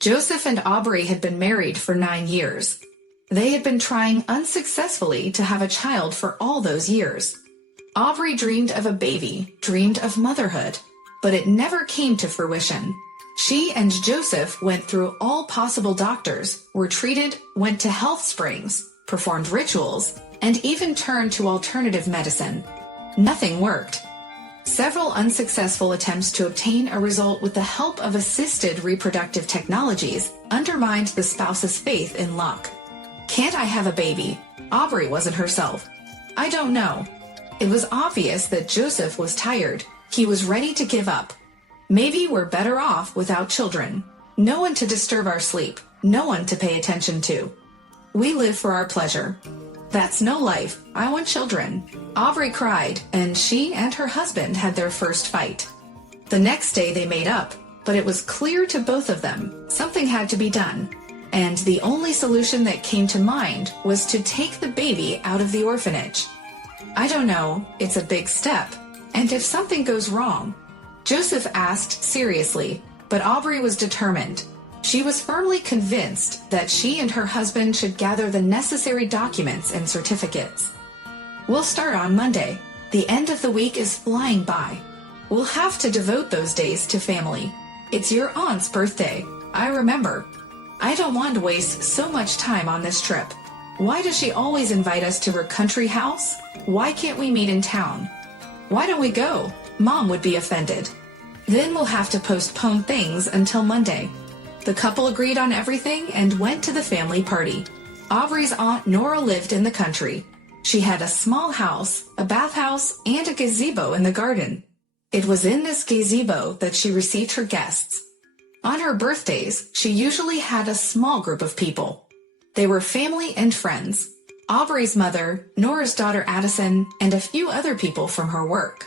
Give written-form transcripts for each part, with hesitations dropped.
Joseph and Aubrey had been married for 9 years. They had been trying unsuccessfully to have a child for all those years. Aubrey dreamed of a baby, dreamed of motherhood, but it never came to fruition. She and Joseph went through all possible doctors, were treated, went to health springs, performed rituals, and even turned to alternative medicine. Nothing worked. Several unsuccessful attempts to obtain a result with the help of assisted reproductive technologies undermined the spouse's faith in luck. Can't I have a baby? Aubrey wasn't herself. I don't know. It was obvious that Joseph was tired. He was ready to give up. Maybe we're better off without children. No one to disturb our sleep. No one to pay attention to. We live for our pleasure. That's no life. I want children. Aubrey cried, and she and her husband had their first fight. The next day they made up, but it was clear to both of them something had to be done. And the only solution that came to mind was to take the baby out of the orphanage. I don't know, it's a big step. And if something goes wrong? Joseph asked seriously, but Aubrey was determined. She was firmly convinced that she and her husband should gather the necessary documents and certificates. We'll start on Monday. The end of the week is flying by. We'll have to devote those days to family. It's your aunt's birthday, I remember. I don't want to waste so much time on this trip. Why does she always invite us to her country house? Why can't we meet in town? Why don't we go? Mom would be offended. Then we'll have to postpone things until Monday. The couple agreed on everything and went to the family party. Aubrey's aunt Nora lived in the country. She had a small house, a bathhouse, and a gazebo in the garden. It was in this gazebo that she received her guests. On her birthdays, she usually had a small group of people. They were family and friends. Aubrey's mother, Nora's daughter Addison, and a few other people from her work.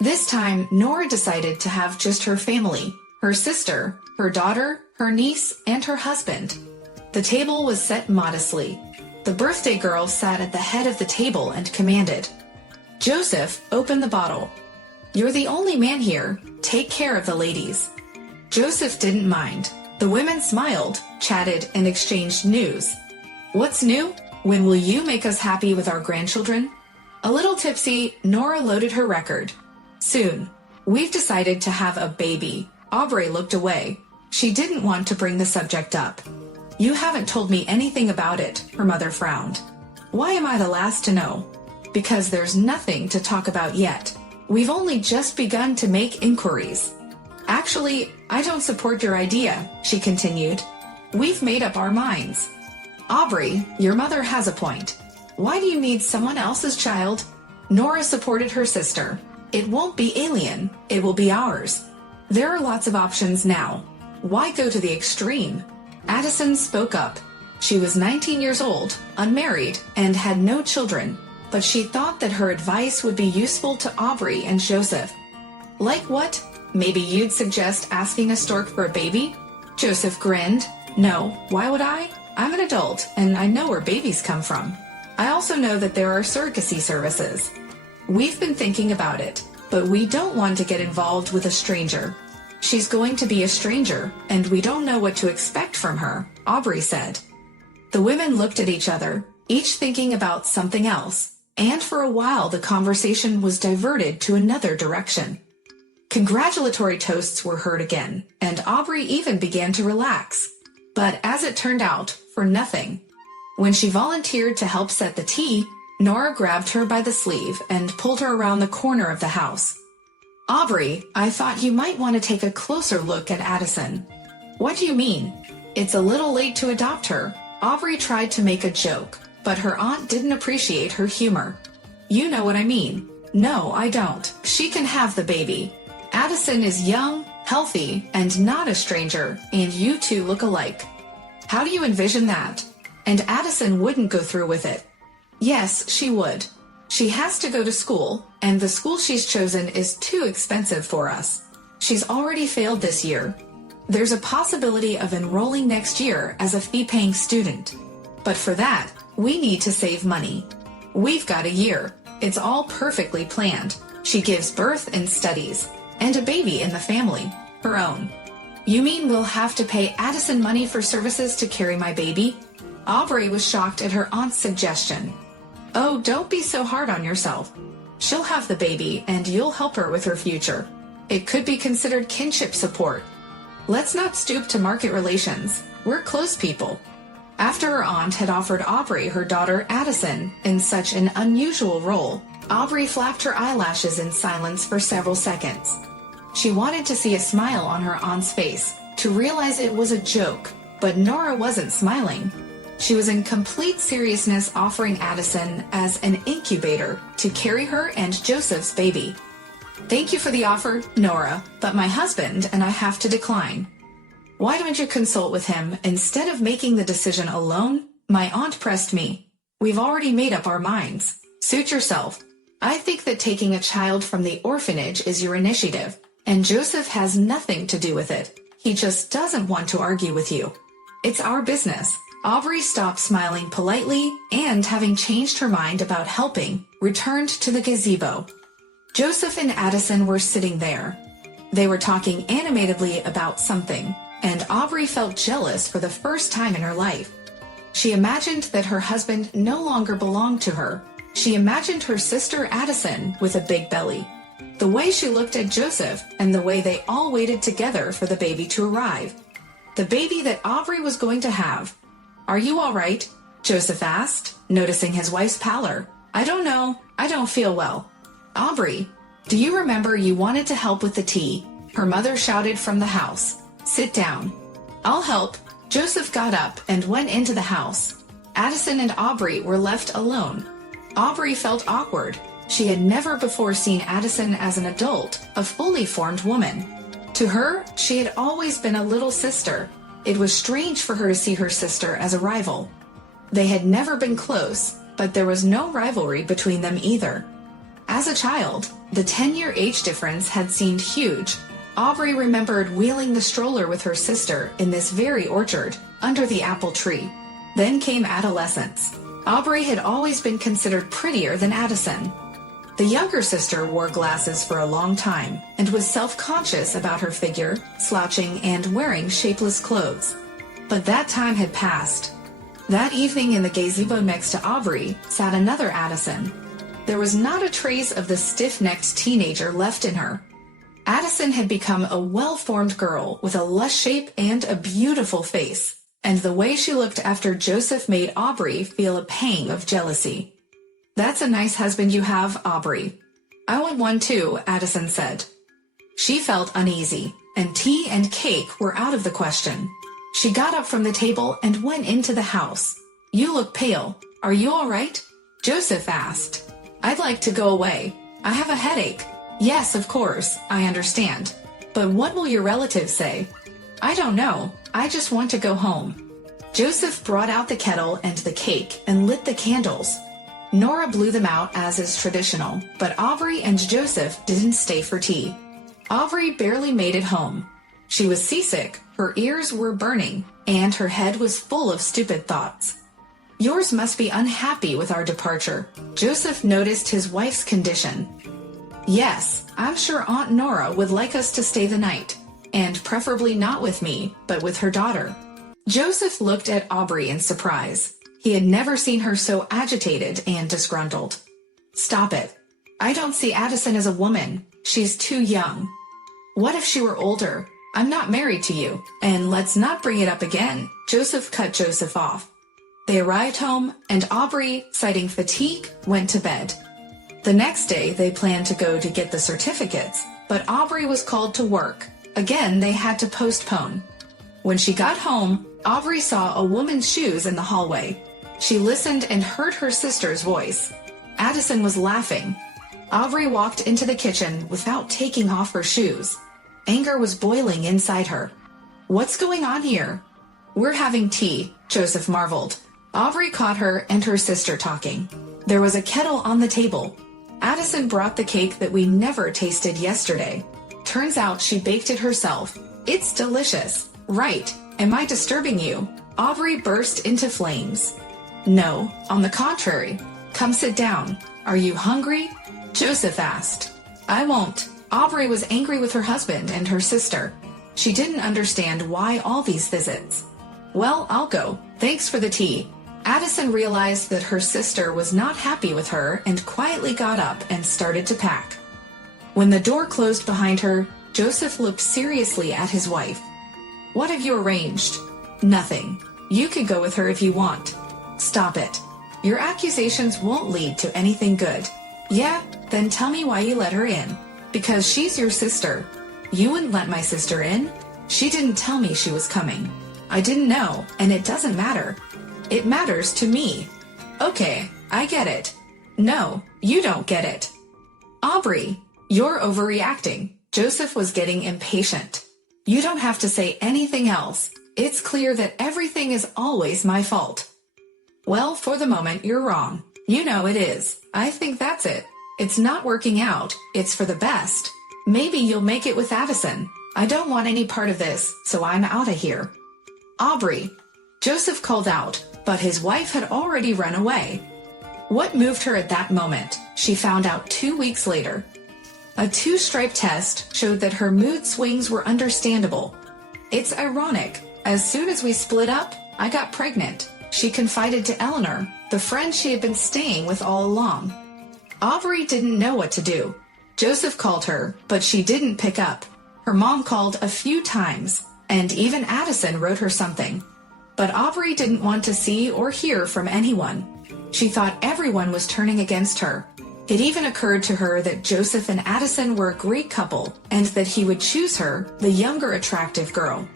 This time, Nora decided to have just her family, her sister, her daughter, her niece, and her husband. The table was set modestly. The birthday girl sat at the head of the table and commanded, "Joseph, open the bottle. You're the only man here. Take care of the ladies." Joseph didn't mind. The women smiled, chatted, and exchanged news. "What's new? When will you make us happy with our grandchildren?" A little tipsy, Nora loaded her record. "Soon. We've decided to have a baby." Aubrey looked away. She didn't want to bring the subject up. "You haven't told me anything about it," her mother frowned. "Why am I the last to know?" "Because there's nothing to talk about yet. We've only just begun to make inquiries." "Actually, I don't support your idea," she continued. "We've made up our minds." "Aubrey, your mother has a point. Why do you need someone else's child?" Nora supported her sister. "It won't be alien. It will be ours. There are lots of options now. Why go to the extreme?" Addison spoke up. She was 19 years old, unmarried, and had no children, but she thought that her advice would be useful to Aubrey and Joseph. "Like what? Maybe you'd suggest asking a stork for a baby?" Joseph grinned. "No, why would I? I'm an adult, and I know where babies come from. I also know that there are surrogacy services. We've been thinking about it, but we don't want to get involved with a stranger. She's going to be a stranger, and we don't know what to expect from her," Aubrey said. The women looked at each other, each thinking about something else, and for a while the conversation was diverted to another direction. Congratulatory toasts were heard again, and Aubrey even began to relax. But as it turned out, for nothing. When she volunteered to help set the tea, Nora grabbed her by the sleeve and pulled her around the corner of the house. "Aubrey, I thought you might want to take a closer look at Addison." "What do you mean?" "It's a little late to adopt her." Aubrey tried to make a joke, but her aunt didn't appreciate her humor. "You know what I mean." "No, I don't. She can have the baby. Addison is young, healthy, and not a stranger, and you two look alike." "How do you envision that?" "And Addison wouldn't go through with it." "Yes, she would. She has to go to school, and the school she's chosen is too expensive for us. She's already failed this year. There's a possibility of enrolling next year as a fee-paying student. But for that, we need to save money. We've got a year. It's all perfectly planned. She gives birth and studies, and a baby in the family, her own. You mean we'll have to pay Addison money for services to carry my baby? Aubrey was shocked at her aunt's suggestion. Oh, don't be so hard on yourself. She'll have the baby and you'll help her with her future. It could be considered kinship support. Let's not stoop to market relations. We're close people. After her aunt had offered Aubrey her daughter Addison in such an unusual role, Aubrey flapped her eyelashes in silence for several seconds. She wanted to see a smile on her aunt's face, to realize it was a joke, but Nora wasn't smiling. She was in complete seriousness offering Addison as an incubator to carry her and Joseph's baby. Thank you for the offer, Nora, but my husband and I have to decline. Why don't you consult with him instead of making the decision alone? My aunt pressed me. We've already made up our minds. Suit yourself. I think that taking a child from the orphanage is your initiative, and Joseph has nothing to do with it. He just doesn't want to argue with you. It's our business. Aubrey stopped smiling politely and, having changed her mind about helping, returned to the gazebo. Joseph and Addison were sitting there. They were talking animatedly about something, and Aubrey felt jealous for the first time in her life. She imagined that her husband no longer belonged to her. She imagined her sister Addison with a big belly. The way she looked at Joseph and the way they all waited together for the baby to arrive. The baby that Aubrey was going to have. Are you all right? Joseph asked, noticing his wife's pallor. I don't know. I don't feel well. Aubrey, do you remember you wanted to help with the tea? Her mother shouted from the house. Sit down. I'll help. Joseph got up and went into the house. Addison and Aubrey were left alone. Aubrey felt awkward. She had never before seen Addison as an adult, a fully formed woman. To her, she had always been a little sister. It was strange for her to see her sister as a rival. They had never been close, but there was no rivalry between them either. As a child, the 10-year age difference had seemed huge. Aubrey remembered wheeling the stroller with her sister in this very orchard, under the apple tree. Then came adolescence. Aubrey had always been considered prettier than Addison. The younger sister wore glasses for a long time and was self-conscious about her figure, slouching and wearing shapeless clothes. But that time had passed. That evening in the gazebo next to Aubrey sat another Addison. There was not a trace of the stiff-necked teenager left in her. Addison had become a well-formed girl with a lush shape and a beautiful face, and the way she looked after Joseph made Aubrey feel a pang of jealousy. That's a nice husband you have, Aubrey. I want one too, Addison said. She felt uneasy, and tea and cake were out of the question. She got up from the table and went into the house. You look pale. Are you all right? Joseph asked. I'd like to go away. I have a headache. Yes, of course, I understand. But what will your relatives say? I don't know. I just want to go home. Joseph brought out the kettle and the cake and lit the candles. Nora blew them out as is traditional, but Aubrey and Joseph didn't stay for tea. Aubrey barely made it home. She was seasick, her ears were burning, and her head was full of stupid thoughts. Yours must be unhappy with our departure. Joseph noticed his wife's condition. Yes, I'm sure Aunt Nora would like us to stay the night, and preferably not with me, but with her daughter. Joseph looked at Aubrey in surprise. He had never seen her so agitated and disgruntled. Stop it. I don't see Addison as a woman. She's too young. What if she were older? I'm not married to you, and let's not bring it up again. Joseph cut Joseph off. They arrived home, and Aubrey, citing fatigue, went to bed. The next day, they planned to go to get the certificates, but Aubrey was called to work. Again, they had to postpone. When she got home, Aubrey saw a woman's shoes in the hallway. She listened and heard her sister's voice. Addison was laughing. Aubrey walked into the kitchen without taking off her shoes. Anger was boiling inside her. What's going on here? We're having tea, Joseph marveled. Aubrey caught her and her sister talking. There was a kettle on the table. Addison brought the cake that we never tasted yesterday. Turns out she baked it herself. It's delicious. Right. Am I disturbing you? Aubrey burst into flames. No, on the contrary. Come sit down. Are you hungry? Joseph asked. I won't. Aubrey was angry with her husband and her sister. She didn't understand why all these visits. "Well, I'll go. Thanks for the tea." Addison realized that her sister was not happy with her and quietly got up and started to pack. When the door closed behind her, Joseph looked seriously at his wife. "What have you arranged?" "Nothing. You could go with her if you want." "Stop it. Your accusations won't lead to anything good." "Yeah? Then tell me why you let her in." "Because she's your sister." "You wouldn't let my sister in?" "She didn't tell me she was coming." "I didn't know, and it doesn't matter." "It matters to me." "Okay, I get it." "No, you don't get it." "Aubrey, you're overreacting." Joseph was getting impatient. "You don't have to say anything else. It's clear that everything is always my fault." "Well, for the moment, you're wrong. You know it is. I think that's it. It's not working out. It's for the best. Maybe you'll make it with Addison. I don't want any part of this, so I'm out of here." "Aubrey," Joseph called out, but his wife had already run away. What moved her at that moment, she found out 2 weeks later. A 2-stripe test showed that her mood swings were understandable. "It's ironic. As soon as we split up, I got pregnant," she confided to Eleanor, the friend she had been staying with all along. Aubrey didn't know what to do. Joseph called her, but she didn't pick up. Her mom called a few times, and even Addison wrote her something. But Aubrey didn't want to see or hear from anyone. She thought everyone was turning against her. It even occurred to her that Joseph and Addison were a great couple, and that he would choose her, the younger attractive girl.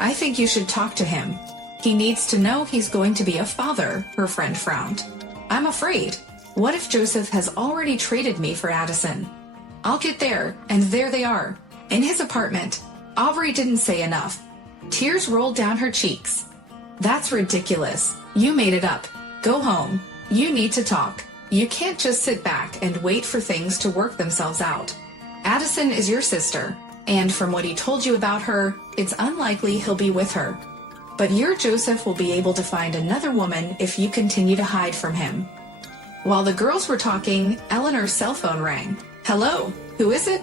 "I think you should talk to him. He needs to know he's going to be a father," her friend frowned. "I'm afraid. What if Joseph has already traded me for Addison?" "I'll get there," and there they are. In his apartment. Aubrey didn't say enough. Tears rolled down her cheeks. "That's ridiculous. You made it up. Go home. You need to talk. You can't just sit back and wait for things to work themselves out. Addison is your sister, and from what he told you about her, it's unlikely he'll be with her. But your Joseph will be able to find another woman if you continue to hide from him." While the girls were talking, Eleanor's cell phone rang. "Hello, who is it?"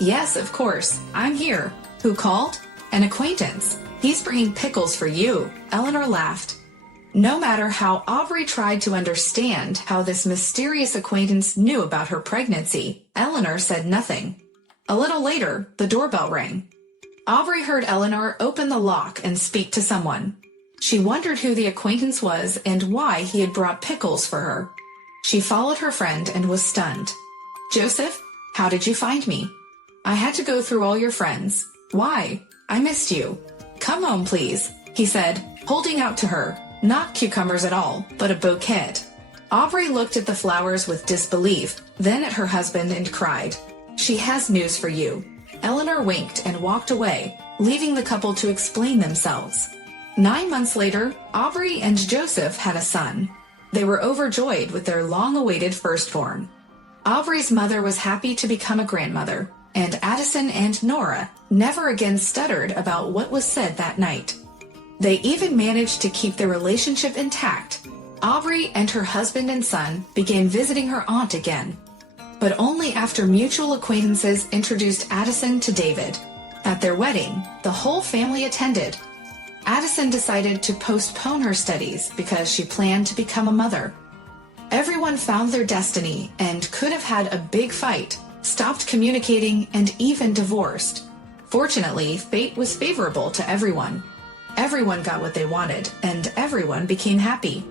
Yes, of course, I'm here." "Who called?" "An acquaintance. He's bringing pickles for you." Eleanor laughed. No matter how Aubrey tried to understand how this mysterious acquaintance knew about her pregnancy, Eleanor said nothing. A little later, the doorbell rang. Aubrey heard Eleanor open the lock and speak to someone. She wondered who the acquaintance was and why he had brought pickles for her. She followed her friend and was stunned. "Joseph, how did you find me?" "I had to go through all your friends." "Why?" "I missed you." "Come home, please," he said, holding out to her. Not cucumbers at all, but a bouquet. Aubrey looked at the flowers with disbelief, then at her husband and cried. "She has news for you." Eleanor winked and walked away, leaving the couple to explain themselves. 9 months later, Aubrey and Joseph had a son. They were overjoyed with their long-awaited firstborn. Aubrey's mother was happy to become a grandmother, and Addison and Nora never again stuttered about what was said that night. They even managed to keep their relationship intact. Aubrey and her husband and son began visiting her aunt again, but only after mutual acquaintances introduced Addison to David. At their wedding, the whole family attended. Addison decided to postpone her studies because she planned to become a mother. Everyone found their destiny and could have had a big fight, stopped communicating, and even divorced. Fortunately, fate was favorable to everyone. Everyone got what they wanted, and everyone became happy.